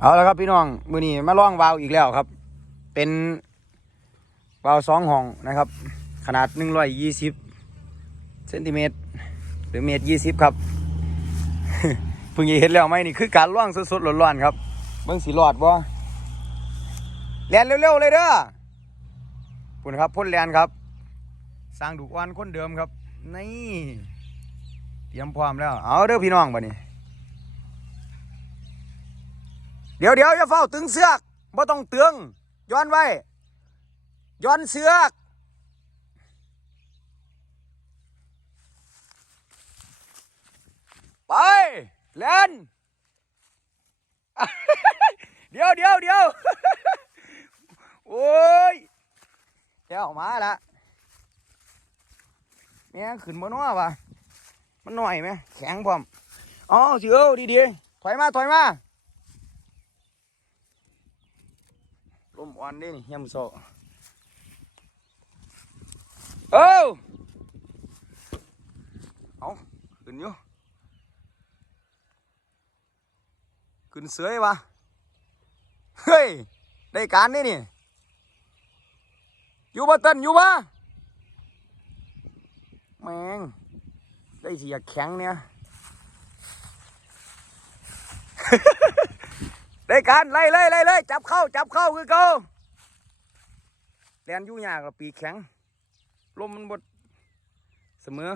เอาละครับพี่น้องมือนี้มาล่องวาล์วอีกแล้วครับ เป็นวาล์วสองห้องนะครับ ขนาดหนึ่งร้อยยี่สิบเซนติเมตรหรือเมตรยี่สิบครับเพิ่งเห็นแล้วไหมนี่คือการล่องสดๆร้อนๆครับเบิ่งสีหลอดบ่แลนเร็วๆเลยเด้อปุ่นครับพ่นแลนครับ สร้างดุกวันคนเดิมครับนี่เตรียมพร้อมแล้วเอาเด้อพี่น้องบัดนี้ เดี๋ยวเดี๋ยวอย่าเฝ้าตึงเสือกบ่ต้องตึงย้อนไว้ ย้อนเสือกไปเล่นเดี๋ยวเดี๋ยวเดี๋ยวโอ้ยเดี๋ยวออกมาละเนี่ยขึ้นบนนัววะมันหน่อยไหมแข็งพร้อมอ๋อสิเอ้าดีๆถอยมาถอยมา ลมอ่อนเด้นี่ยามมื้อเช้าเอ้าเอาขึ้นอยู่ขึ้นเสือยวะเฮ้ย ได้การนี่นี่อยู่บ่เต้นอยู่บ่แมงได้เสียแข็งเนี่ย ได้การไล่ไล่ไล่ไล่จับเข้าจับเข้าคือเก่าแลนยู่ยากกับปีแข็ง ลมมันบดเสมอ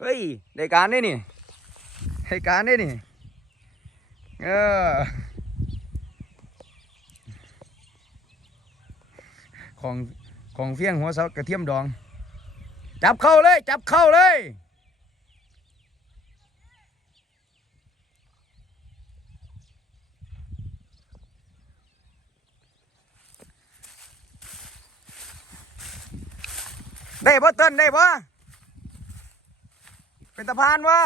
เฮ้ย ได้การได้นี่ ได้การได้นี่ เออ ของของเฟี้ยงหัวเสากระเทียมดอง จับเข้าเลย จับเข้าเลย ได้บ่เต้นได้บ่เป็นตะพานบ่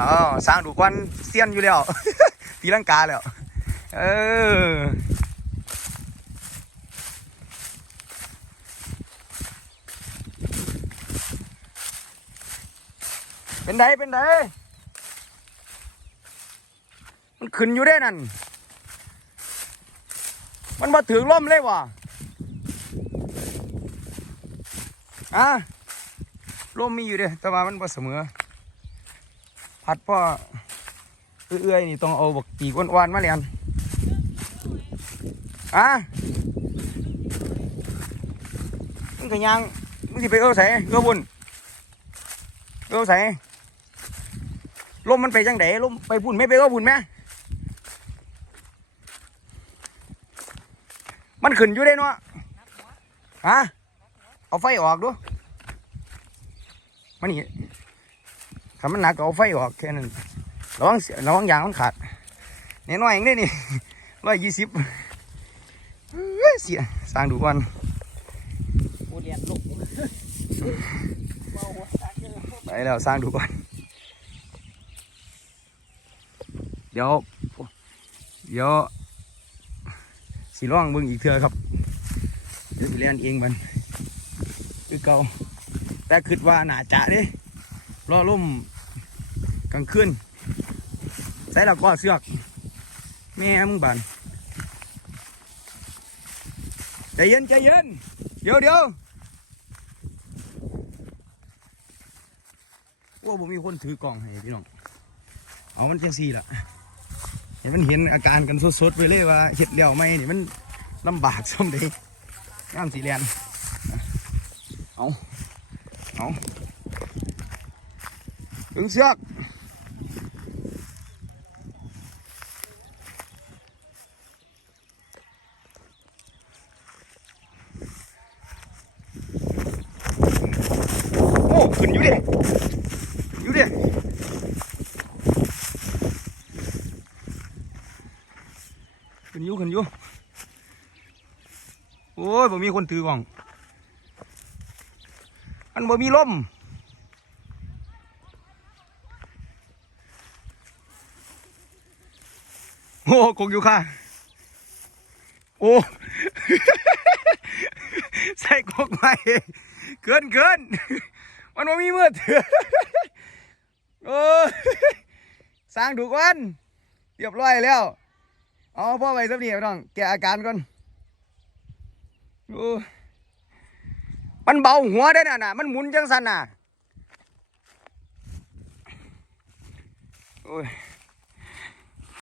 อ๋อสร้างดูกวันเซียนอยู่แล้วตีลังกาแล้ว เออเป็นไดเป็นได มันขึ้นอยู่ได้นั่น มันมาถึงล่มเลยว่ะอะล่มมีอยู่เด้แต่ว่ามันบ่เสมอ พัดพ่อเอื้อยๆนี่ต้องเอาบักปีกอ้วนๆมาเรียนอะมันก็ยังมันสิไปเอ้าใส่เอ้าบุญเอ้าใส่ลมมันไปจังไดลมไปพุ่นไม่ไปเอ้าพุ่นไหม มันขึ้นอยู่ได้เนาะฮะเอาไฟออกดูมันนี่ถ้ามันหนักก็เอาไฟออกแค่นั้นระวังเสียระวังยางมันขาดเนี่ยน้อยเองได้นี่ร้อยยี่สิบเสียสร้างดูก่อนโอเรียนลูกเบาหัวตักเลยไปแล้วสร้างดูก่อนเดี๋ยวเดี๋ยว สีร่องเบิ่งอีกเทื่อครับเดี๋ยวสิเล่นเองมันคือเก่าแต่คิดว่าหนาจะเด้รอล่มกลางคืนใส่ล้วก็เสือกแม่มึงบันใจเย็นใจเย็นเดี๋ยวเดี๋ยวว่าผมมีคนถือกล่องให้พี่น้องเอามันจังสี่ล่ะ ห็นมันเห็นอาการกันสดๆไปเลยว่าเห็ดเลี้ยวไหมนี่มันลำบากส้มเด้งามสีแลนเอาเอาถึงเสือกโอ้ขึ้นอยู่ดิอยู่ดิ ขึ้นอยู่ขึ้นอยู่โอ้ยบ่มีคนถือกล่องมันบ่มีลมโอ้คงอยู่ค่ะโอ้ใส่กกใหม่เกินเกินมันว่ามีมือถือโอ้สร้างดูก่อนเรียบร้อยแล้ว เอาพ่อไปสักนิดพี่น้องแกอาการก่อนมันเบาหัวได้น่ะน่ะ มันหมุนจังสันน่ะโอ้ย